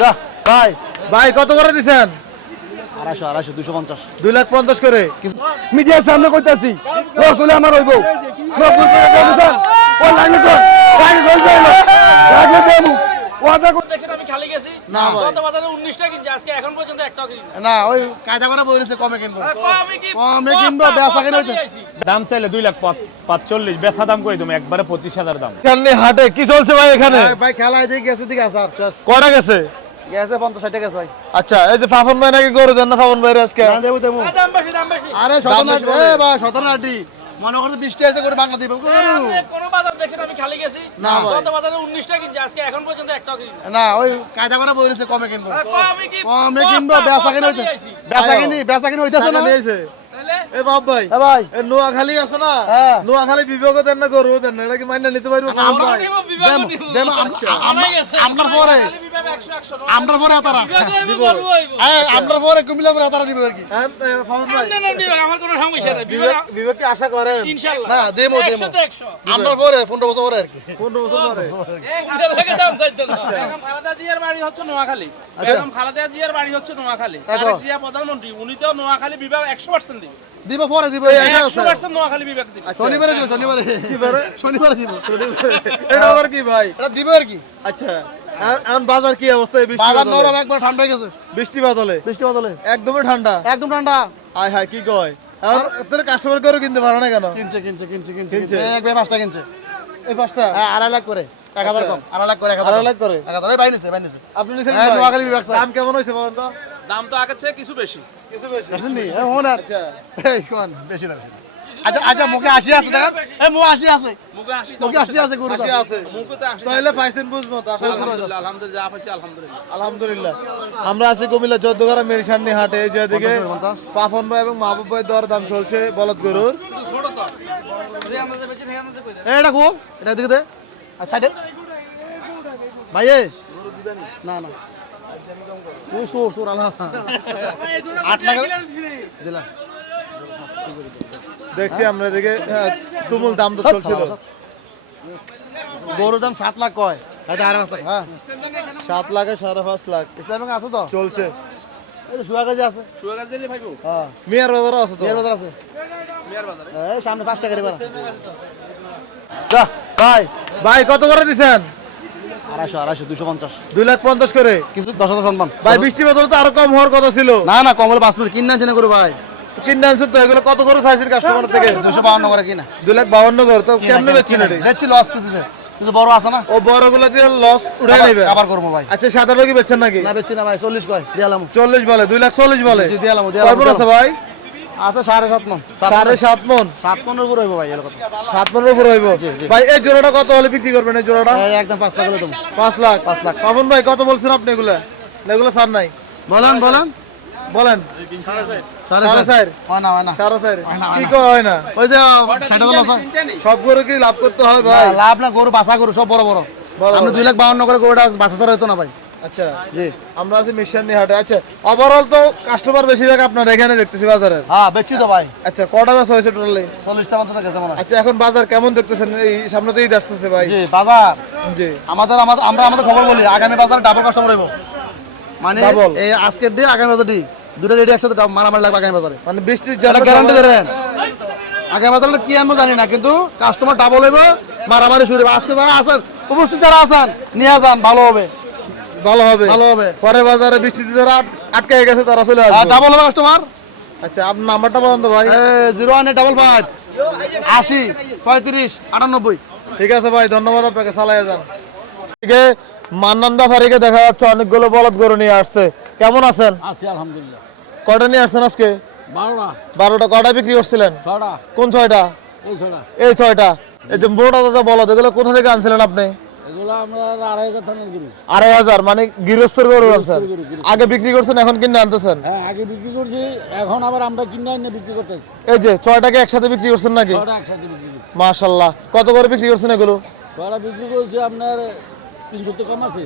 যা ভাই ভাই কত করে দিছেন? 250 250 2,50,000 করে। মিডিয়ার সামনে কইতাছি রসুল আমার হইব রসুল করে বলছেন ও লাগি তো লাগি দেবো ওয়াদা করে দেখছেন আমি খালি গেছি না ভাই। গত বাজারে 19টা কিনছি আজকে এখন পর্যন্ত একটাও কিনি না না ওই কায়দা করে বলেছে কমে কিনবো কমে কি কমে কিনবো, বেচা কিনে হইতে। দাম চাইলে 2,45,000, বেচা দাম কই তুমি একবারে 25,000 দাম। এখানে হাটে কি চলছে ভাই এখানে? ভাই খেলা এদিকে গেছে দিকে স্যার শেষ কয়টা গেছে? গেছে 50 60 গেছে ভাই আচ্ছা এই যে ফাফন ভাই নাকি গরু দেন না ফাফন ভাই আজকে? না দেবো দেবো দাম বেশি আরে দাম 17 বেশি বলে। এ ভাই 17 মনে করতে 20 টা আছে করে বাংলা দিব কোন বাজার দেখছেন আমি খালি গেছি না ভাই। গত বাজারে 19টা কিনছি আজকে এখন পর্যন্ত একটাও কিনি না না ওই কায়দা করে বলেছে কমে কিনবো কমে কি কমে কিনবো, বেচা কিনে হইতে বেচা কিনে হইতাছে না নিয়েছে তাহলে এ বাপ ভাই এ ভাই এ নোয়াখালী আছে না, হ্যাঁ। নোয়াখালী বিভাগ দেন না গরু দেন না, এটা কি মাইনা নিতে পারবো? না, ফাফন আমরা- ভাই নিব বিভাগ দেম- নিব দেম আমরা পরে আমরা পরে তারা আমরা পরে কুমিল্লা পরে তারা দিব আর কি হ্যাঁ, ফাফন ভাই আমার কোনো সমস্যা নাই বিভাগ বিভাগ কি আশা করেন? ইনশাআল্লাহ না, দেমো। 100 আমরা পরে 15 বছর পরে আর কি 15 বছর পরে। লাগে দাম চাইতো না বেগম খালেদা জিয়ার বাড়ি হচ্ছে নোয়াখালী বেগম খালেদা জিয়ার বাড়ি হচ্ছে নোয়াখালী দেখো। তারেক জিয়া প্রধানমন্ত্রী উনি তো নোয়াখালী বিভাগ 100% দিবে দিব পরে দিব এই আছে 100% নোয়াখালী বিভাগ দিবে শনিবারে দিব শনিবারে শনিবারে দিব এটা আবার কি ভাই? এটা দিব আর কি আচ্ছা এখন বাজার কি অবস্থা? এই বৃষ্টি বাজার বাদলে? নরম একবার ঠান্ডা হয়ে গেছে বৃষ্টি বাদলে বৃষ্টি বদলে একদমই ঠান্ডা। একদম ঠান্ডা আয় হায় কি কয়? আর তোর কাস্টমার করে কিনতে পারো না কেন? কিনছে কিনছে কিনছে কিনছে কিনছে? এক ভাই 5টা কিনছে এই পাঁচটা হ্যাঁ 2.5 লাখ করে 1000 কম 2.5 লাখ করে 1000 2.5 লাখ করে? 1000 এই বাইনেছে আপনি নিছেন হ্যাঁ, ভাই? নোয়াখালী বিভাগ, স্যার। দাম কেমন হয়েছে বলেন তো? দাম তো আগের চেয়ে কিছু বেশি কিছু বেশি। শুননি এই হোন আর আচ্ছা এই কোন বেশি না আচ্ছা আচ্ছা মুখে 80 আছে দেখেন এই মুখে 80 আছে মুখে 80 মুখে 80 আছে গরু হাসি আছে। মুখে তো 80 তাহলে পাইছেন বুঝবো তো আশা করি। আলহামদুলিল্লাহ আলহামদুলিল্লাহ যা পাইছি আলহামদুলিল্লাহ আলহামদুলিল্লাহ। আমরা আছি কুমিল্লা 14 গ্রাম মেরিসান্নি হাটে, যেদিকে 50 পাফন ভাই এবং মাহবুব ভাই দর দাম চলছে বলদ গরুর। ছোট তো যে আমাদের বেচে নেই আমাদের কই দেন এই এটা কো এটা দিকে দে আচ্ছা দে ভাই এ না না ও সুর সুর আল্লাহ 8 লাখ দিলা দেখছি আমরা এদিকে তুমুল দাম তো চলছিল। গরুর দাম 7 লাখ কয় এটা আর 5 লাখ হ্যাঁ 7 লাখে 5.5 লাখ ইসলাম ব্যাংক আছে তো চলছে। এই সুয়াগাজি আছে সুগার দিলে ভাইবো হ্যাঁ মিয়ার বাজারও আছে তো। এর বাজার আছে মিয়ার বাজারে এই সামনে 5 টাকা রে যা ভাই ভাই কত করে দিছেন? 250 250 2,50,000 করে। কিছু 10,000 সম্মান ভাই বৃষ্টি বদল তো আরো কম হওয়ার কথা ছিল। না না কম হলে 5 মিনিট কিনা আছে না করে ভাই কিনে আনছেন তো, এগুলো কত করে চাইছেন কাস্টমার থেকে? 252 করে কিনা 2,52,000 করে। তো কেমনে বেচছেন এটা? বেচছি লস কিছু কিন্তু বড় আছে না ও বড়গুলো দিয়ে লস উঠাই নেবে। আবার করবো ভাই আচ্ছা সাদা রোগী বেচছেন নাকি? না বেচছি না ভাই 40 কয় দিয়ালাম 40 বলে, 2,40,000 বলে। জি, দিয়ালাম কয় মণ আছে ভাই? আছে 7.5 মন 7.5 মণ। 7 মনের উপর হইব ভাই এরকম 7 মণের উপর হইব। ভাই এই জোড়াটা কত হলে বিক্রি করবেন? এই জোড়াটা একদম 5 লাখ হলে তুমি 5 লাখ। 5 লাখ পাবন ভাই কত বলছেন আপনি এগুলা? এগুলো ছাড় নাই বলেন বলেন বলেন। 4.5 হয় না হয় না 4.5 কি কয় হয় না? ওই যে 60 লস সব গরু কি লাভ করতে হয় ভাই? লাভ না গরু বাসা গরু সব বড় বড় বড় আপনি 2,52,000 করে গরুটা বাসাতে হইতো না ভাই আচ্ছা জি আমরা আছি মিশানি হাটে। আচ্ছা ওভারঅল তো কাস্টমার বেশিরভাগ আপনার এখানে দেখতেছি বাজারে। হ্যাঁ বেচছি তো ভাই আচ্ছা কটা বেচা হয়েছে টোটালি? 40টা 50টা গেছে মনে হয় আচ্ছা এখন বাজার কেমন দেখতেছেন? এই সামনে তো ঈদ আসতেছে ভাই। জি বাজার জি আমাদের আমরা আমাদের খবর বলি আগামী বাজারে ডাবল কাস্টমার হইব মানে Double? এই আজকের দিয়ে আগামী বাজার দি দুটো রেডি একসাথে মারামারি লাগবে আগামী বাজারে মানে বৃষ্টির এটা জন্য গ্যারান্টি ধরেন আগামী বাজারে কি আনবো জানি না কিন্তু কাস্টমার ডাবল হইব মারামারি শুরু হবে আজকে যারা আছেন উপস্থিত যারা আছেন নিয়ে যান ভালো হবে ভালো হবে। ভালো হবে পরে বাজারে বৃষ্টিতে যারা আটকে গেছে তারা চলে আসবে। ডাবল হবে কাস্টমার আচ্ছা আপনার নাম্বারটা বলুন তো ভাই। 01855 80 35 98 ঠিক আছে ভাই ধন্যবাদ আপনাকে, চালাইয়া যান। এদিকে মান্নান ব্যাপারীকে দেখা যাচ্ছে অনেকগুলো বলদ গরু নিয়ে আসছে। কেমন আছেন? আছি আলহামদুলিল্লাহ কয়টা নিয়ে আসছেন আজকে? 12টা 12টা। কয়টা বিক্রি করছিলেন? 6টা কোন 6টা? এই 6টা এই 6টা। এই যে মোটা তাজা বলদ এগুলো কোথা থেকে আনছিলেন আপনি? এগুলো আমরা 2,500 টাকার গরু 2,500 মানে গৃহস্থর গরু আনছেন? আগে বিক্রি করছেন এখন কিনে আনতেছেন? হ্যাঁ আগে বিক্রি করছি এখন আবার আমরা কিনে এনে বিক্রি করতেছি এই যে 6টাকে একসাথে বিক্রি করছেন নাকি? 6টা একসাথে বিক্রি করছি মাশাআল্লাহ। কত করে বিক্রি করছেন এগুলো? 6টা বিক্রি করছি আপনার 300 টাকা কম আছে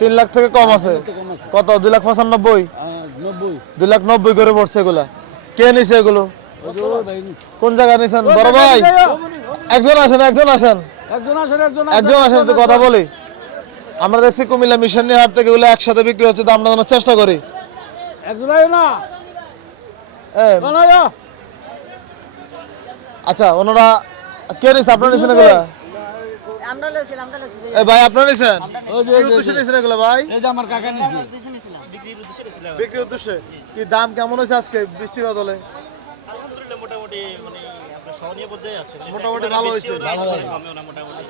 3 লাখ থেকে কম আছে? কম আছে কত? 2,95,000? 90 2,90,000 করে পড়ছে এগুলা। কে নিছে এগুলো? ওগুলো বাইনি কোন জায়গা নিছেন বড় ভাই? একজন আসেন একজন আসেন একজন আসেন একজন আসেন একটু কথা বলি। আমরা দেখছি কুমিল্লা মিশনের হাট থেকে এগুলো একসাথে বিক্রি হচ্ছে, দাম জানার চেষ্টা করি। একজনাই না এ, বানায়া আচ্ছা ওনারা কে নিছে, আপনারা নিছেন এগুলো? এ ভাই আপনারা নিছেন? ওই যে কি উদ্দেশ্যে নিছেন এগুলো ভাই? এই যে আমার কাকা নিছে বিক্রির উদ্দেশ্যে। কি দাম কেমন হয়েছে আজকে বৃষ্টি বাদলে? আলহামদুলিল্লাহ মোটামুটি মানে আপনার সহনীয় পর্যায়ে আছে মানে মোটামুটি ভালো হয়েছে। কমেও না মোটামুটি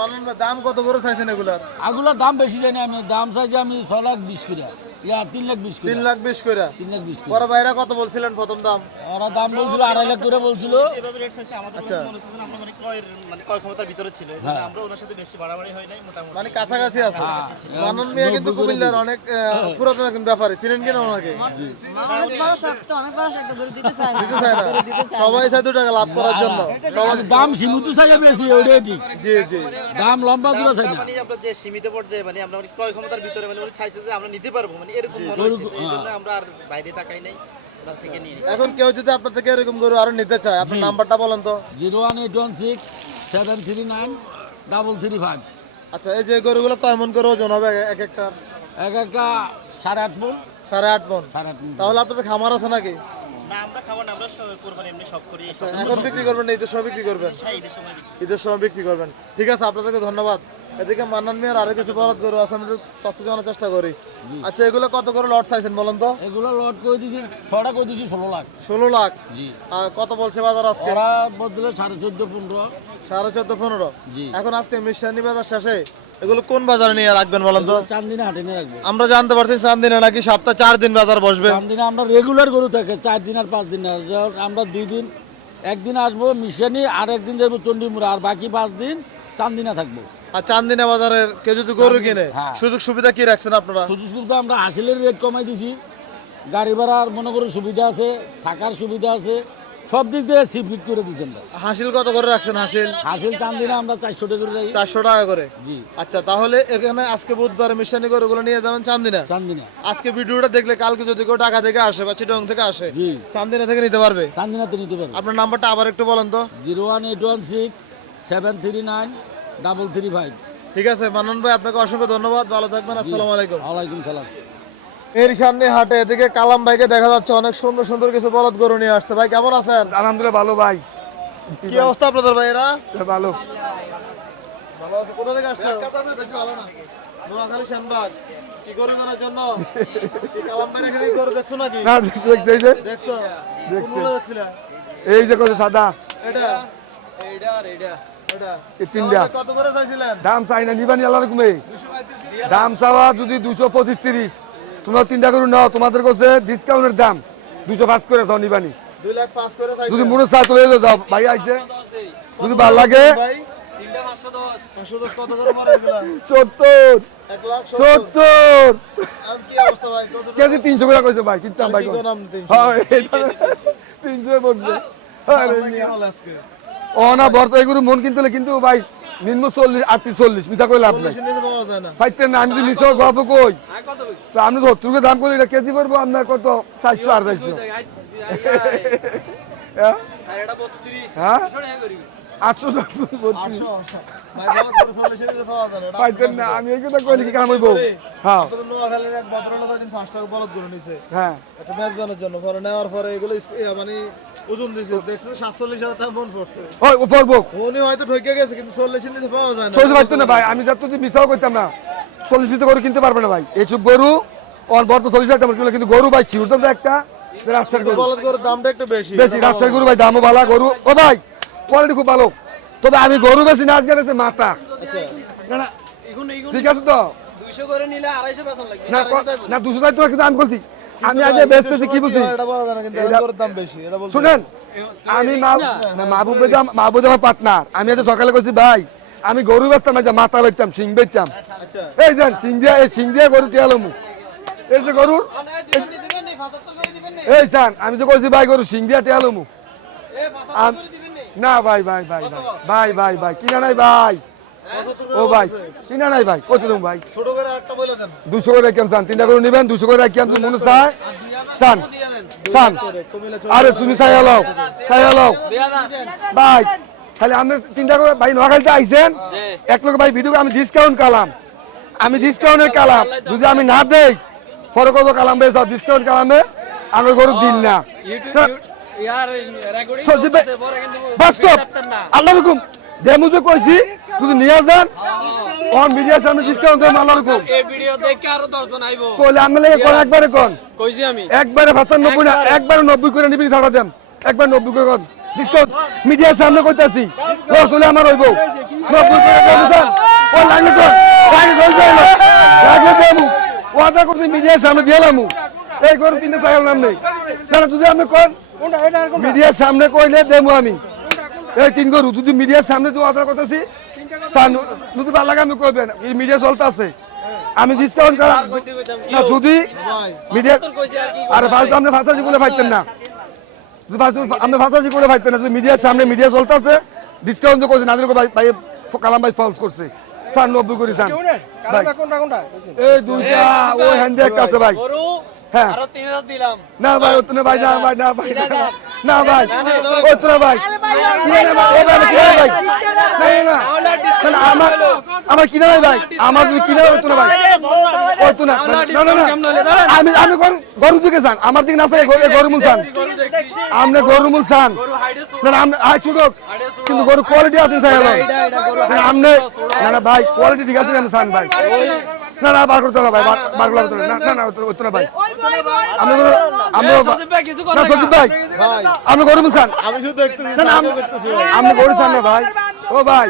মানন ভাই দাম কত করে চাইছেন এগুলার? আগুলার দাম বেশি জানি আমি, দাম চাইছি আমি 6,20,000 করে, ইয়া 3,20,000 করে, 3,20,000 করে। 3,20,000 করে। বড় ভাইরা কত বলছিলেন প্রথম দাম? ওরা দাম বলছিল 2.5 লাখ করে বলছিল। এভাবে রেট চাইছে আমাদের কাছে মনে হচ্ছে যে আমরা মানে ক্রয় ক্ষমতার ভিতরে ছিল এই জন্য আমরা ওনার সাথে বেশি বাড়াবাড়ি হয় নাই মোটামুটি মানে কাছাকাছি আছে। হ্যাঁ, মানন মিয়া কিন্তু কুমিল্লার অনেক পুরাতন একজন ব্যাপারী, চিনেন কিনা ওনাকে? অনেক বড় শক্ত, অনেক বড় শক্ত করে দিতে চায় না। দিতে চায় না। সবাই চায় 2 টাকা লাভ করার জন্য। সবাই দাম সীমিত চাই বেশি, ওইটাই ঠিক। জি জি। দাম লম্বা দূরে চাই না। মানে আমরা যে সীমিত পর্যায়ে মানে আমরা মানে ক্রয় ক্ষমতার ভিতরে মানে উনি চাইছে যে আমরা নিতে পারবো মানে এরকম মনে হয়েছে এই জন্য আমরা আর বাইরে তাকাই নাই ওনার থেকে নিয়ে নিছি এখন কেউ যদি আপনার থেকে এরকম গরু আরো নিতে চায়, আপনার নাম্বারটা বলেন তো। 01816 739 335। আচ্ছা এই যে গরুগুলো কেমন করে ওজন হবে এক একটা? এক একটা 8.5 মণ। 8.5 মণ। 8.5 মণ। তাহলে আপনাদের খামার আছে নাকি? না আমরা খাবো না আমরা কোরবানি এমনি সব করি এখন বিক্রি করবেন না, ঈদের সময় বিক্রি করবেন? হ্যাঁ ঈদের সময় বিক্রি ঈদের সময় বিক্রি করবেন। ঠিক আছে, আপনাদেরকে ধন্যবাদ। এদিকে মান্নান মিয়ার আরো কিছু বলদ গরু আছে, আমি একটু তথ্য জানার চেষ্টা করি। আচ্ছা এগুলো কত করে লট চাইছেন বলেন তো? এগুলো লট করে দিছি, 6টা করে দিছি 16 লাখ। 16 লাখ। জি। আর কত বলছে বাজার আজকে? ওরা বদলে 14.5-15। 14.5-15। জি। এখন আজকে মিশানি বাজার শেষে এগুলো কোন বাজারে নিয়ে রাখবেন বলেন তো? চান্দিনা হাটে নিয়ে রাখবো। আমরা জানতে পারছি চান্দিনা নাকি সপ্তাহে 4 দিন বাজার বসবে। চান্দিনা আমরা রেগুলার গরু থাকে 4 দিন আর 5 দিন না। যেমন আমরা 2 দিন, একদিন আসবো মিশানি, আর একদিন যাবো চণ্ডীমুড়া, আর বাকি 5 দিন চান্দিনা থাকবো। আর চান্দিনা বাজারের কেউ যদি গরু কিনে হ্যাঁ। সুযোগ সুবিধা কি রাখছেন আপনারা? সুযোগ সুবিধা আমরা হাসিলের রেট কমাই দিছি, গাড়ি ভাড়ার মনে করো সুবিধা আছে, থাকার সুবিধা আছে, সব দিক দিয়ে সিফিট করে দিচ্ছি আমরা। হাসিল কত করে রাখছেন? হাসিল হাসিল চান্দিনা আমরা 400 টাকা করে যাই। 400 টাকা করে। জি। আচ্ছা তাহলে এখানে আজকে বুধবার মিশানি গরুগুলো নিয়ে যাবেন চান্দিনা। চান্দিনা। আজকে ভিডিওটা দেখলে কালকে যদি কেউ ঢাকা থেকে আসে বা চিটাগং থেকে আসে জি। চান্দিনা থেকে নিতে পারবে। চান্দিনাতে নিতে পারবে। আপনার নাম্বারটা আবার একটু বলেন তো। 01816 739 335। ঠিক আছে মান্নান ভাই, আপনাকে অসংখ্য ধন্যবাদ, ভালো থাকবেন, আসসালামু আলাইকুম। ওয়ালাইকুম সালাম। এর সামনে হাটে এদিকে কালাম ভাইকে দেখা যাচ্ছে অনেক সুন্দর সুন্দর কিছু বলদ গরু নিয়ে আসছে। ভাই কেমন আছেন? আলহামদুলিল্লাহ ভালো ভাই, কি অবস্থা আপনাদের ভাইয়েরা? ভালো। ভালো আছে। কোথা থেকে আসছেন? নোয়াখালী শানবাগ। কি গরু কেনার জন্য? কি কালাম ভাইয়ের এখানে কি গরু দেখছো নাকি? না দেখছি এই যে, দেখছো? কোনগুলো দেখছিলে? এই যে কত সাদা, এটা এটা এই তিনটা। কত করে চাইছিলেন? দাম চাই না, নিবানি আল্লাহ রকমে দাম চাওয়া যদি 225-30, তোমরা 3টা করে নাও, তোমাদের কাছে ডিসকাউন্টের দাম 205 করে চাও নিবানি। 2,05,000 করে চাইছেন। যদি মনে চায় চলে যাও, ভাই আইছে যদি ভালো লাগে। ভাই 510 কত করে পড়ে এগুলা? 70 1,70,000। আর কি অবস্থা ভাই? কত কেজি 300 করে কইছে ভাই, কিনতাম ভাই। কি করলাম 300? হ্যাঁ এই 300 পড়ছে। আরে কি মিয়া। হলো আজকে? ও না বর্ত এগুলো মন কিনতে হলে কিন্তু ভাই নিম্ন 40-38-40 মিথ্যা কইলে আপনি 40 নিচে পাওয়া যায় না। ফাইতেন না, আমি যদি নিচে গল্প কই তো আপনি তো 70 টাকা দাম করলে এটা কেজি পড়বো আপনার কত 400-450। হ্যাঁ 800 টাকা 800 ভাই বলদ করে 40 নিচে পাওয়া যায় না। এটা ফাইতেন না, আমি এই কথা কইলে কি কাম হইব? হ্যাঁ আপনাদের নোয়াখালীর এক ভদ্রলোক একদিন 5 টাকা বলদ করে নিছে হ্যাঁ একটা ম্যাচ বানানোর জন্য। পরে নেওয়ার পরে এগুলো মানে ওজন দিছে, দেখছে 47,000 টাকা মন পড়ছে। ওই ও পড়বো উনি হয়তো ঠকে গেছে কিন্তু 40 নিচে পাওয়া যায় না। চলতে পারতো না ভাই, আমি যত মিশাও করতাম না 40 টাকা গরু কিনতে পারবে না ভাই। এইসব গরু ওর বর্ত 40 টাকা কিলো, কিন্তু গরু ভাই শিউর দাম একটা রাস্তার গরু বলদ গরুর দামটা একটু বেশি। বেশি, রাস্তার গরু ভাই দামও ভালো গরু। ও ভাই কোয়ালিটি খুব ভালো, তবে আমি গরু বেশি না, আজকে বেশি মাথা। না না ঠিক আছে তো 200 করে নিলে 250 বেতন লাগবে না না 200 টাকা কিন্তু আমি বলছি, আমি আগে বেচতেছি কি বুঝি এটা বলা যায় না কিন্তু গরুর দাম বেশি এটা বলছি। শুনেন, আমি মাহবুব আমার পার্টনার, আমি আজ সকালে কইছি ভাই আমি গরু বেচতাম না, মাথা বেচতাম, সিং বেচতাম। আচ্ছা এই যান সিং দিয়ে গরু টিয়ালমু, এই যে গরুর এই যান আমি তো কইছি ভাই গরু সিং দিয়ে টিয়ালমু। না ভাই ভাই ভাই ভাই ভাই ভাই কিনা নাই ভাই, ও ভাই কিনা নাই ভাই, কত দেবো ভাই? ছোট করে একটা বলে দেন। 200 করে রাখিয়াম চান, 3টা করে নেবেন 200 করে রাখিয়াম, মনে চায় চান চান। আরে তুমি চাই আলাও ভাই, খালি আপনি 3টা করে ভাই নোয়াখালীতে আইছেন এক লোক ভাই ভিডিও আমি ডিসকাউন্ট কালাম, আমি ডিসকাউন্টের কালাম যদি আমি না দেই পরে করবো কালাম বেশ ডিসকাউন্ট কালামে আমার গরু দিন না সজীব ভাই, বাস্তব আল্লাহ রকম যে মুঝে কইছি যদি নিয়ে যান অন মিডিয়ার সামনে ডিসকাউন্ট দেন আল্লাহ রকম এই ভিডিও দেখে আরো 10 জন আইবো তাহলে আমি লাগে কোন একবারে কোন কইছি আমি একবারে 95 না একবারে 90 করে নিবি ধরা দেন একবার 90 করে কোন ডিসকাউন্ট মিডিয়ার সামনে কইতাছি রসুল আমার হইব 90 করে কোন দেন ও লাগে কোন যাইলো লাগে দেমু ওয়াদা করতে মিডিয়ার সামনে দিলাম এই গরু কিনে চাইলাম নাম নেই না যদি আমি কোন মিডিয়ার সামনে কইলে দেমু আমি এই তিন গরু যদি মিডিয়ার সামনে তো ওয়াদা করতেছি যদি ভালো লাগে আমি কইবেন এই মিডিয়া চলতে আছে আমি ডিসকাউন্ট করাম না যদি মিডিয়া আরে ফালতু আপনি ফাঁসাজি করে ফাইতেন না আপনি ফাঁসাজি করে ফাইতেন না যদি মিডিয়ার সামনে মিডিয়া চলতে আছে ডিসকাউন্ট করছে নাদের ভাই কালাম ভাই ফলস করছে 90 করে চান এই দুইটা ওই হ্যান্ডে একটা আছে ভাই হ্যাঁ আরো 3000 দিলাম না ভাই ওতনে ভাই না ভাই না ভাই না ভাই ওতনে ভাই আমার কিনা নাই ভাই আমার যদি কিনা ওতনে ভাই ওতনে না না আমি আমি গরু দিকে চান আমার দিকে না চাই গরুমুল চান আপনি গরুমুল চান না আমি সুযোগ কিন্তু গরু কোয়ালিটি আছে চাই আপনি না না ভাই কোয়ালিটি ঠিক আছে আমি চান ভাই না না বার করতে না ভাই বার করতে না না না ওতনে ভাই আমি আমি না সজীব ভাই আমি গরু মুলসান আমি শুধু দেখতেছি আমি গরু চান না ভাই ও ভাই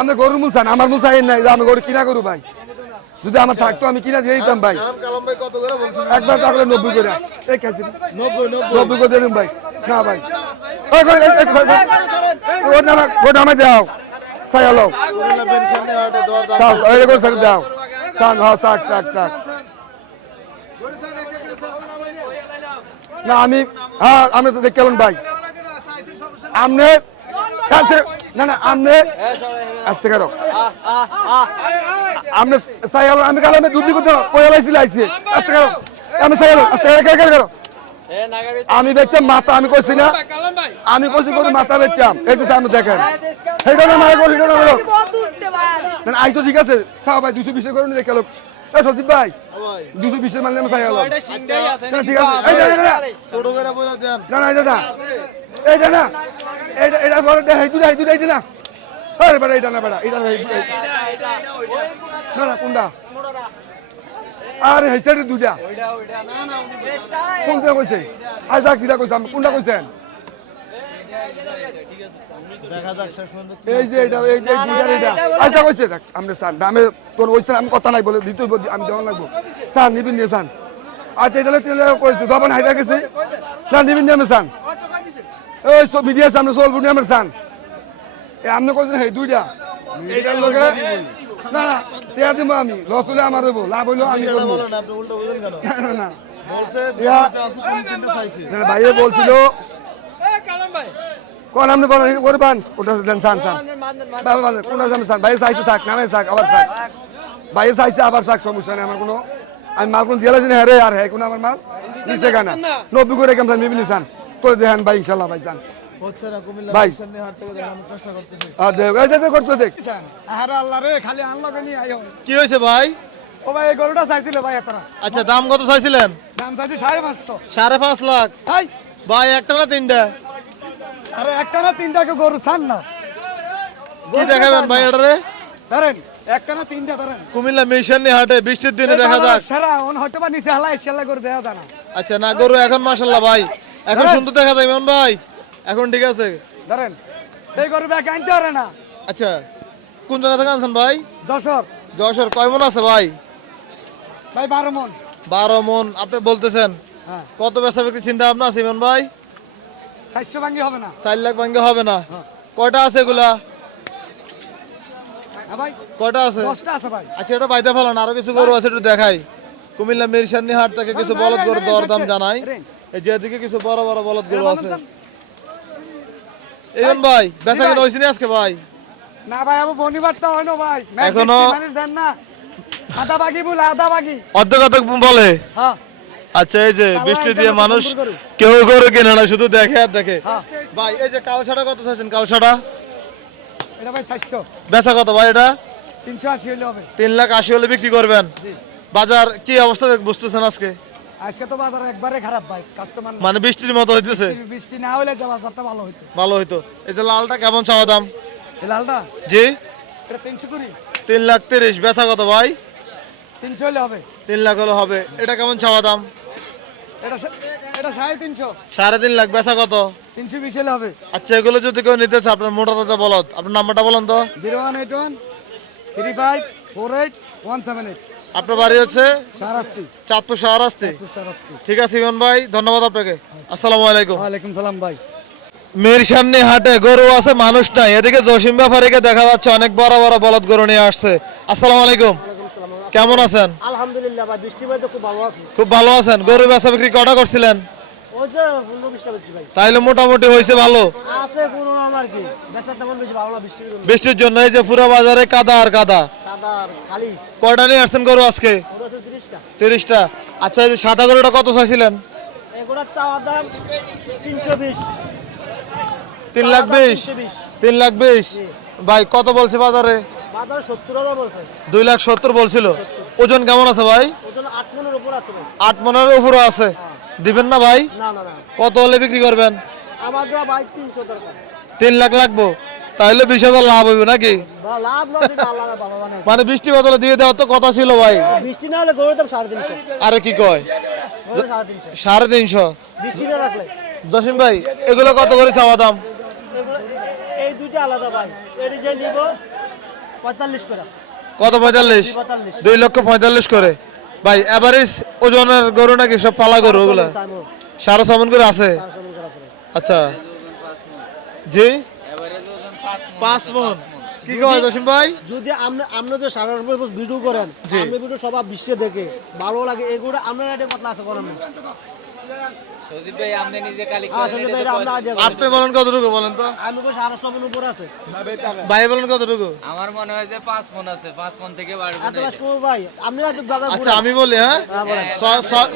আমি গরু মুলসান আমার মুলসান নাই আমি গরু কিনা করু ভাই যদি আমার থাকতো আমি কিনা দিয়ে দিতাম ভাই কালাম ভাই কত করে বলছেন একবার তাহলে 90 করে এই কাছে 90 করে দিয়ে দিন ভাই না ভাই ওই ওই নামে দাও চাই হলো কুমিল্লা বেরিশানি হাটে দর দাম সাত ওই করে সাথে দাও সাত হ্যাঁ সাত সাত সাত না আমি হ্যাঁ আমি তো দেখলাম ভাই আমনে না না আমনে আসতে কারো আমনে সাইয়াল আমি কালামে দুধ দিতে পয়লাইছিল আইছে আসতে কারো আমি সাইয়াল আসতে কারো আমি বেচলাম মাথা আমি কইছি না আমি কইছি করে মাথা বেচলাম এই যে সামনে দেখেন সেইটা না মারা করি না না আইছো ঠিক আছে খাও ভাই 220 করে নিয়ে গেল এ সজীব ভাই 220 এর মানে আমি সাইয়াল ঠিক আছে এই ছোট করে বলে দেন না না এইটা না এটা বড় এইটা না আরে বড় এটা না বড় এটা না না কোনটা আরে হেইটা দুইটা কোনটা কইছে আজা কিরা কইছাম কোনটা কইছেন দেখা যাক শেষ পর্যন্ত এই যে এটা এই যে দুইটা এটা আজা কইছে দেখ আমরা সান দামে তোর ওইছে আমি কথা নাই বলে দিতে আমি দেওয়া লাগবো সান নিবিন নিয়ে সান আজ এটা টেলে কইছে দবান হাইটা গেছে সান নিবিন নিয়ে সান এই সব মিডিয়ার সামনে চলবো নিয়ে আমার সান এই আপনি কইছেন এই দুইটা এইটার লগে না না টিয়া দিব আমি লস হলে আমার হইব লাভ হইলো আমি করবো বলেন আপনি উল্টো বলেন কেন না না বলছে ইয়া, আছে তুমি তিনটা চাইছি না, ভাইয়ে বলছিল কোন আপনি বলেন করবেন ওটা দেন সান সান ভালো ভালো কোনটা সামনে সান ভাই চাইছে থাক নামে থাক আবার থাক ভাইয়ে চাইছে আবার থাক সমস্যা নেই আমার কোনো আমি মাল কোনো দিয়েছি না হ্যাঁ রে আর হ্যাঁ কোনো আমার মাল নিচে কেনা 90 করে কেমন নিবি নিসান করে দেখেন ভাই ইনশাল্লাহ ভাই যান হচ্ছে না কুমিল্লা ভাই। বেরিশানি হাট থেকে দেখানোর চেষ্টা করতেছি আর দেখ এই যে করতে দেখ আরে আল্লাহ রে খালি আনলকে নিয়ে আইও কি হয়েছে ভাই ও ভাই এই গরুটা চাইছিল ভাই এতরা আচ্ছা দাম কত চাইছিলেন দাম চাইছি 550 5.5 লাখ ভাই ভাই একটা না তিনটা আরে একটা না তিনটাকে গরু ছাড় না কি দেখাবেন ভাই এটারে ধরেন একটা না তিনটা ধরেন কুমিল্লা মিশনি হাটে বৃষ্টির দিনে দেখা যাক সারা ওন হয়তো বা নিচে হালা ইনশাআল্লাহ করে দেয়া জানা আচ্ছা না গরু এখন মাশাআল্লাহ ভাই এখন সুন্দর দেখা যায় ইমন ভাই এখন ঠিক আছে ধরেন এই গরু ব্যাগ আনতে পারে না আচ্ছা কোন জায়গা থেকে আনছেন ভাই যশোর যশোর কয় মন আছে ভাই ভাই 12 মন 12 মন আপনি বলতেছেন হ্যাঁ কত বেচা বিক্রি চিন্তা ভাবনা আছে ইমন ভাই 400 ভাঙি হবে না 4 লাখ ভাঙ্গে হবে না কয়টা আছে এগুলা হ্যাঁ ভাই কয়টা আছে 10টা আছে ভাই আচ্ছা এটা বাইতে ফেলান আরো কিছু গরু আছে একটু দেখাই কুমিল্লা মিরসানি হাট থেকে কিছু বলদ গরুর দরদাম জানাই এই যেদিকে কিছু বড় বড় বলদ গরু আছে ইমন ভাই বেচা কেন হইছে না আজকে ভাই না ভাই আবার বনিবারটা হয় না ভাই এখনো- মানুষ দেন না আধা বাগি বলে আধা বাগি অর্ধেক অর্ধেক বলে হ্যাঁ আচ্ছা এই যে কালো বৃষ্টি একদম দিয়ে পছন্দ মানুষ করে। কেউ গরু কেনে না শুধু দেখে আর দেখে হ্যাঁ ভাই এই যে কালসাটা কত চাইছেন কালসাটা এটা ভাই 400 বেচা কত ভাই এটা 380 হলে হবে। 3,80,000 হলে বিক্রি করবেন। বাজার কি অবস্থা বুঝতেছেন আজকে? আজকে তো বাজার একবারে খারাপ ভাই, কাস্টমার মানে বৃষ্টির মতো হইতেছে। বৃষ্টি না হলে যে বাজারটা ভালো হতো। ভালো হইতো। এই যে লালটা কেমন চাওয়া দাম? এই লালটা জি এটা 300 করি, 3,30,000 বেচা কত ভাই? 300 হলে হবে। 3 লাখ হলে হবে। এটা কেমন চাওয়া দাম? এটা 350, 3.5 লাখ বেচা কত? 320 হলে হবে। আচ্ছা এগুলো যদি কেউ নিতে চায় আপনার মোটা তাজা বলদ, আপনার নাম্বারটা বলেন তো। 0181 35 48 178। আপনার বাড়ি হচ্ছে শাহরাস্তি। চাঁদপুর শাহরাস্তি। শাহরাস্তি। ঠিক আছে ইমন ভাই, ধন্যবাদ আপনাকে। আসসালামু আলাইকুম। ওয়ালাইকুম সালাম ভাই। মিরসান্নি হাটে গরু আছে, মানুষ নাই। এদিকে জসিম ব্যাপারীকে দেখা যাচ্ছে অনেক বড় বড় বলদ গরু নিয়ে আসছে। আসসালামু আলাইকুম, কেমন আছেন? আলহামদুলিল্লাহ ভাই, বৃষ্টি ভাই তো খুব ভালো আছে। খুব ভালো আছেন। গরু বেচা বিক্রি কটা করছিলেন? ওই যে 15-20টা বেচছি ভাই। তাইলে মোটামুটি হয়েছে ভালো। আছে কোনো আমার কি বেচা তেমন বেশি ভালো না বৃষ্টির জন্য। বৃষ্টির জন্য এই যে পুরো বাজারে কাদা আর কাদা। কাদা আর খালি। কয়টা নিয়ে আসছেন গরু আজকে? ওরা আছে 30টা। 30টা। আচ্ছা এই যে সাদা গরুটা কত চাইছিলেন? এগুলা চাওয়া দাম 320। 3,20,000। 3,20,000 ভাই কত বলছে বাজারে? বাজারে 70,000 বলছে। 2,70,000 বলছিল। ওজন কেমন আছে ভাই? ওজন 8 মনের উপর আছে ভাই। 8 মনের উপরে আছে। দিবেন না ভাই? না না না, কত হলে বিক্রি করবেন? আমার দেওয়া ভাই 300 দরকার। 3 লাখ লাগবো। তাহলে 20,000 লাভ হইবে নাকি? বা লাভ লস এটা আল্লাহ বাবা বানায়। মানে বৃষ্টি বদলে দিয়ে দেওয়ার তো কথা ছিল ভাই। বৃষ্টি না হলে গরুর দাম 350। আরে কি কয়? গরুর 350। 350। বৃষ্টি না রাখলে জসিম ভাই এগুলো কত করে চাওয়া দাম? এগুলো এই দুইটা আলাদা ভাই। এর যে নিব 45 করে। কত? 45। 2,45,000 করে। ভাই এভারেজ ওজনের গরু নাকি সব পালা গরু ওগুলা? 6.5 মণ করে আছে। আচ্ছা জি 5 মণ। কি কয় জসিম ভাই? যদি আপনি তো সারা ভিডিও করেন, আপনি ভিডিও সবাই বিশ্বে দেখে ভালো লাগে, এগুলো আপনার এটা কথা আছে করেন না। সজীব ভাই আপনি নিজে কালেক্ট আসলে ভাই আমরা আইডিয়া আপনি বলেন কতটুকু বলেন তো? আমি তো 7.5 মণ উপর আছে। ভাই বলেন কতটুকু? আমার মনে হয় যে 5 মণ আছে, 5 মণ থেকে বাড়বে এত বাস করব ভাই, আপনি হয়তো বাজার আচ্ছা আমি বলি, হ্যাঁ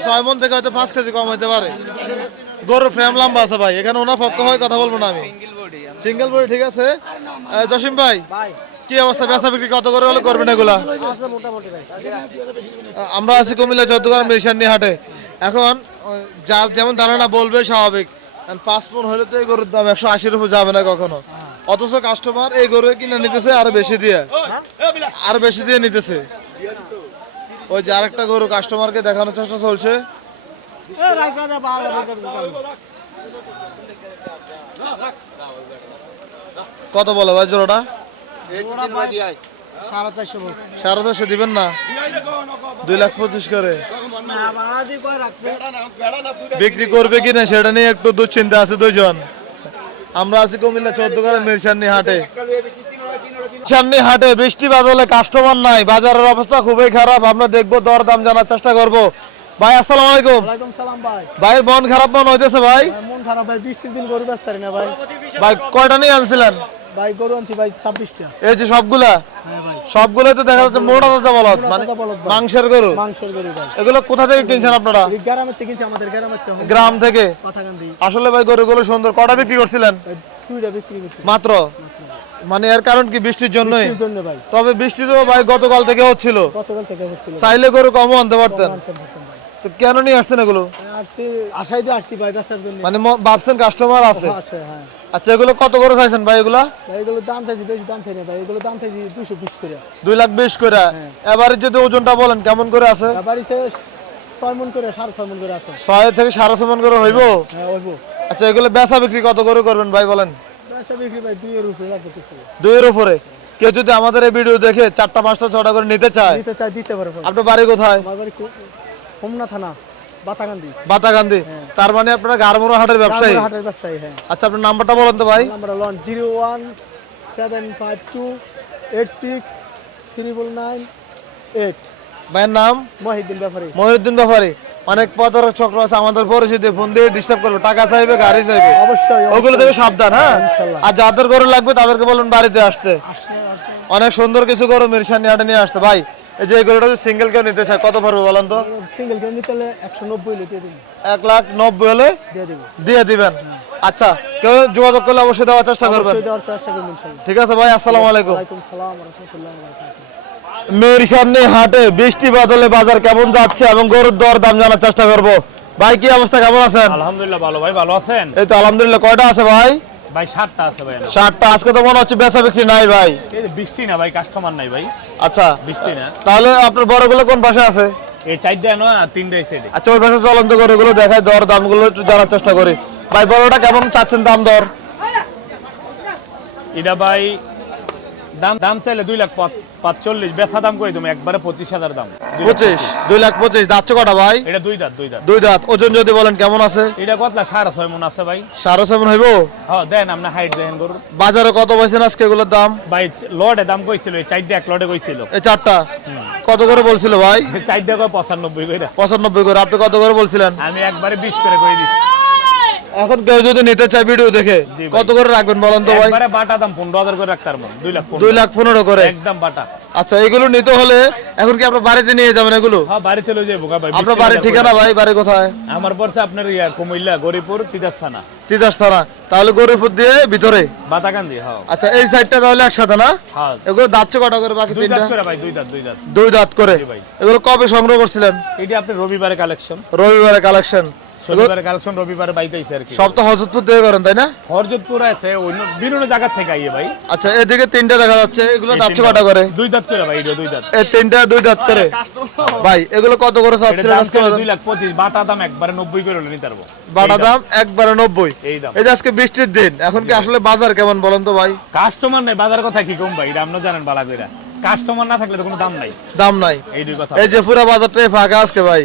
6 মণ থেকে হয়তো 5 কেজি কম হইতে পারে। গরুর ফ্রেম লম্বা আছে ভাই, এখানে ওনার পক্ষ হয় কথা বলবো না আমি। সিঙ্গেল বডি সিঙ্গেল বডি ঠিক আছে। জসিম ভাই ভাই কি অবস্থা, বেচা বিক্রি কত করে হলে করবেন এগুলা? আছে মোটামুটি ভাই। আমরা আছি কুমিল্লা চৌদ্দগ্রাম মিরসান্নি হাটে। এখন যার যেমন ধারণা বলবে স্বাভাবিক, 5 মণ হলে তো এই গরুর দাম 180-র উপর যাবে না কখনো। অথচ কাস্টমার এই গরু কিনে নিতেছে আরো বেশি দিয়ে, আরো বেশি দিয়ে নিতেছে। ওই যে আরেকটা গরু কাস্টমারকে দেখানোর চেষ্টা চলছে। এ রাখা দা ভালো লাগে। কত বলে ভাই জোড়াটা? 450 বলছে। 450 দিবেন না? 2,25,000 করে না ভাড়া দিয়ে কয় রাখবে। বিক্রি করবে কিনা সেটা নিয়ে একটু দুশ্চিন্তা আছে দুইজন। আমরা আছি কুমিল্লা চৌদ্দগ্রাম মিরসান্নি হাটে। মিরসান্নি হাটে বৃষ্টি বাদলে কাস্টমার নাই, বাজারের অবস্থা খুবই খারাপ। আমরা দেখবো দর দাম জানার চেষ্টা করব। ভাই আসসালামু আলাইকুম। ওয়ালাইকুম সালাম ভাই। ভাই মন খারাপ মন হইতেছে ভাই? মন খারাপ ভাই, বৃষ্টির দিন গরু বেচতে পারি না ভাই। ভাই কয়টা নিয়ে আনছিলেন? ভাই গরু আনছি ভাই 26টা। এই যে সবগুলা? হ্যাঁ ভাই। সবগুলো তো দেখা যাচ্ছে মোটা তাজা বলদ, মানে মাংসের গরু। মাংসের গরু ভাই। এগুলো কোথা থেকে কিনছেন আপনারা? এই গ্রামের থেকে কিনছি, আমাদের গ্রামের থেকে। গ্রাম থেকে? পাথাকান্দি। আসলে ভাই গরুগুলো সুন্দর। কটা বিক্রি করছিলেন? দুইটা বিক্রি করছি। মাত্র? মানে এর কারণ কি বৃষ্টির জন্যই? বৃষ্টির জন্য ভাই। তবে বৃষ্টি তো ভাই গতকাল থেকে হচ্ছিল, গতকাল থেকে হচ্ছিল। চাইলে গরু কমও আনতে পারতেন। আনতে পারতাম ভাই। তো কেন নিয়ে আসছেন এগুলো? আসছি আশাই দিয়ে আসছি ভাই বেচার জন্য। মানে ভাবছেন কাস্টমার আছে? আছে হ্যাঁ। আচ্ছা এগুলো কত করে চাইছেন ভাই এগুলা? ভাই এগুলো দাম চাইছি, বেশি দাম চাই না ভাই, এগুলো দাম চাইছি 220 করে। 2,20,000 করে। এবারে যদি ওজনটা বলেন কেমন করে আছে? এবারে 6 মণ করে, 6.5 মণ করে আছে। 6 থেকে 6.5 মণ করে হইব? হ্যাঁ হইব। আচ্ছা এগুলো বেচা বিক্রি কত করে করবেন ভাই বলেন? বেচা বিক্রি ভাই 2 এর উপরে লাগবে কিছু। 2 এর উপরে? কেউ যদি আমাদের এই ভিডিও দেখে 4টা 5টা 6টা করে নিতে চায়, দিতে চাই দিতে পারবো। আপনার বাড়ি কোথায়? আমার বাড়ি হোমনা থানা, বাতাকান্দি। বাতাকান্দি। তার মানে আপনারা গারমোড়া হাটের ব্যবসায়ী? হাটের ব্যবসায়ী হ্যাঁ। আচ্ছা আপনার নাম্বারটা বলেন তো ভাই। নাম্বার 01752863998। ভাইয়ের নাম? মহিউদ্দিন ব্যাপারী। মহিউদ্দিন ব্যাপারী। অনেক প্রতারক চক্র আছে আমাদের পরিচিত, ফোন দিয়ে ডিস্টার্ব করবে, টাকা চাইবে, গাড়ি চাইবে। অবশ্যই ওগুলো থেকে সাবধান। হ্যাঁ ইনশাআল্লাহ। আর যাদের গরু লাগবে তাদেরকে বলুন বাড়িতে আসতে। অনেক সুন্দর কিছু গরু মিরসান্নি হাটে নিয়ে আসতে। ভাই এই যে এই গরুটা যদি সিঙ্গেল কেউ নিতে চায় কত পড়বে বলেন তো? সিঙ্গেল কেন নিতে হলে 190 হলে দিয়ে দিন। 1,90,000 হলে দিয়ে দিব। দিয়ে দিবেন? আচ্ছা কেউ যোগাযোগ করলে অবশ্যই দেওয়ার চেষ্টা করবেন। অবশ্যই দেওয়ার চেষ্টা করব ইনশাআল্লাহ। ঠিক আছে ভাই, আসসালামু আলাইকুম। ওয়ালাইকুম সালাম ওয়া রাহমাতুল্লাহি ওয়া বারাকাতুহু। মেরিশানি হাটে বৃষ্টি বাদলে বাজার কেমন যাচ্ছে এবং গরুর দর দাম জানার চেষ্টা করব। ভাই কি অবস্থা, কেমন আছেন? আলহামদুলিল্লাহ ভালো ভাই, ভালো আছেন? এই তো আলহামদুলিল্লাহ। কয়টা আছে ভাই? ভাই 7টা আছে ভাই। 7টা। আজকে তো মনে হচ্ছে বেচা বিক্রি নাই ভাই। এই যে বৃষ্টি না ভাই, কাস্টমার নাই ভাই। আচ্ছা, বৃষ্টি না। তাহলে আপনার বড়গুলো কোন পাশে আছে? এই 4টা না, 3টা এই সাইডে। আচ্ছা, ওই পাশে চলন্ত গরুগুলো দেখায়, দর দামগুলো একটু জানার চেষ্টা করি। ভাই বড়টা কেমন চাচ্ছেন দাম দর? এটা ভাই দাম চাইলে 2,45,000, বেচা দাম করে তুমি একবারে 25,000 দাম। 2,25,000 যাচ্ছে কটা ভাই? এটা দুই দাঁত। দুই দাঁত। ওজন যদি বলেন কেমন আছে? এটা কতলা 6.5 মন আছে ভাই। 7.5 হইব? হ্যাঁ দেন, আপনি হাইট দেখেন গরুর। বাজারে কত পাইছেন আজকে এগুলোর দাম? ভাই লটে দাম কইছিল, এই 4টা এক লটে কইছিল। এই 4টা কত করে বলছিল ভাই? 4টা কই 95 কইরা। 95 করে। আপনি কত করে বলছিলেন? আমি একবারে 20 করে কই দিছি। এখন কেউ যদি নিতে চায় ভিডিও দেখে জি ভাই। কত করে রাখবেন বলেন তো ভাই? একবারে বাটা দাম 15,000 করে রাখতার মন। 2,15,000। 2,15,000 করে একদম বাটা। আচ্ছা, এগুলো নিতে হলে এখন কি আপনার বাড়িতে নিয়ে যাবেন এগুলো? হ্যাঁ বাড়ি চলে যাবো ভাই। আপনার বাড়ির ঠিকানা ভাই? বাড়ি কোথায়? আমার পড়ছে আপনার কুমিল্লা গরিপুর তিতাস থানা। তিতাস থানা। তাহলে গরিপুর দিয়ে ভিতরে বাতাকান্দি। হ্যাঁ আচ্ছা, এই সাইডটা তাহলে একসাথে না? হ্যাঁ। এগুলো দাঁতছে কটা করে বাকি? 2 দাঁত 3টা? করে ভাই, 2 দাঁত। 2 দাঁত করে। জি ভাই। এগুলো কবে সংগ্রহ করছিলেন? এটা আপনি রবিবারে কালেকশন। রবিবারে কালেকশন। শনিবারে কালেকশন, রবিবারে বাইতে আইছে আর কি। সব তো হযরতপুর থেকে করেন তাই না? হরজতপুর আছে, অন্য বিভিন্ন জায়গা থেকে আইয়ে ভাই। আচ্ছা, এদিকে 3টা দেখা যাচ্ছে। এগুলো দাঁতছে কটা করে? 2 দাঁত করে ভাই। এটা 2 দাঁত। এই 3টা 2 দাঁত করে। ভাই এগুলো কত করে এটা চাচ্ছিলেন দাম আজকে? ছিল 2,25,000, বাটা দাম একবারে 90 করে নিতে পারবো। বাটা দাম একবারে 90। এই দাম। এই যে আজকে বৃষ্টির দিন, এখন কি আসলে বাজার কেমন বলেন তো ভাই? কাস্টমার নাই, বাজার কথা কি কম ভাই, এটা আপনি জানেন বালা কইরা। কাস্টমার না থাকলে তো কোনো দাম নাই। দাম নাই। এই দুই কথা। এই যে পুরো বাজারটাই ফাঁকা আজকে ভাই।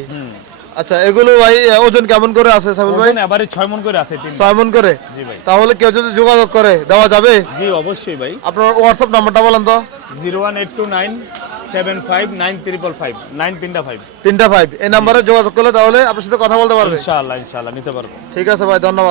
আচ্ছা, এগুলো ভাই ওজন কেমন করে আছে সাবিল ভাই? ওজন এবারে 6 মন করে আছে। 6 মন করে। জি ভাই। তাহলে কেউ যদি যোগাযোগ করে দেওয়া যাবে? জি অবশ্যই ভাই। আপনার হোয়াটসঅ্যাপ নাম্বারটা বলেন তো। 01829759555 935। 3টা 5 এই নাম্বারে যোগাযোগ করলে তাহলে আপনার সাথে কথা বলতে পারবে। ইনশাআল্লাহ নিতে পারবো। ঠিক আছে ভাই, ধন্যবাদ।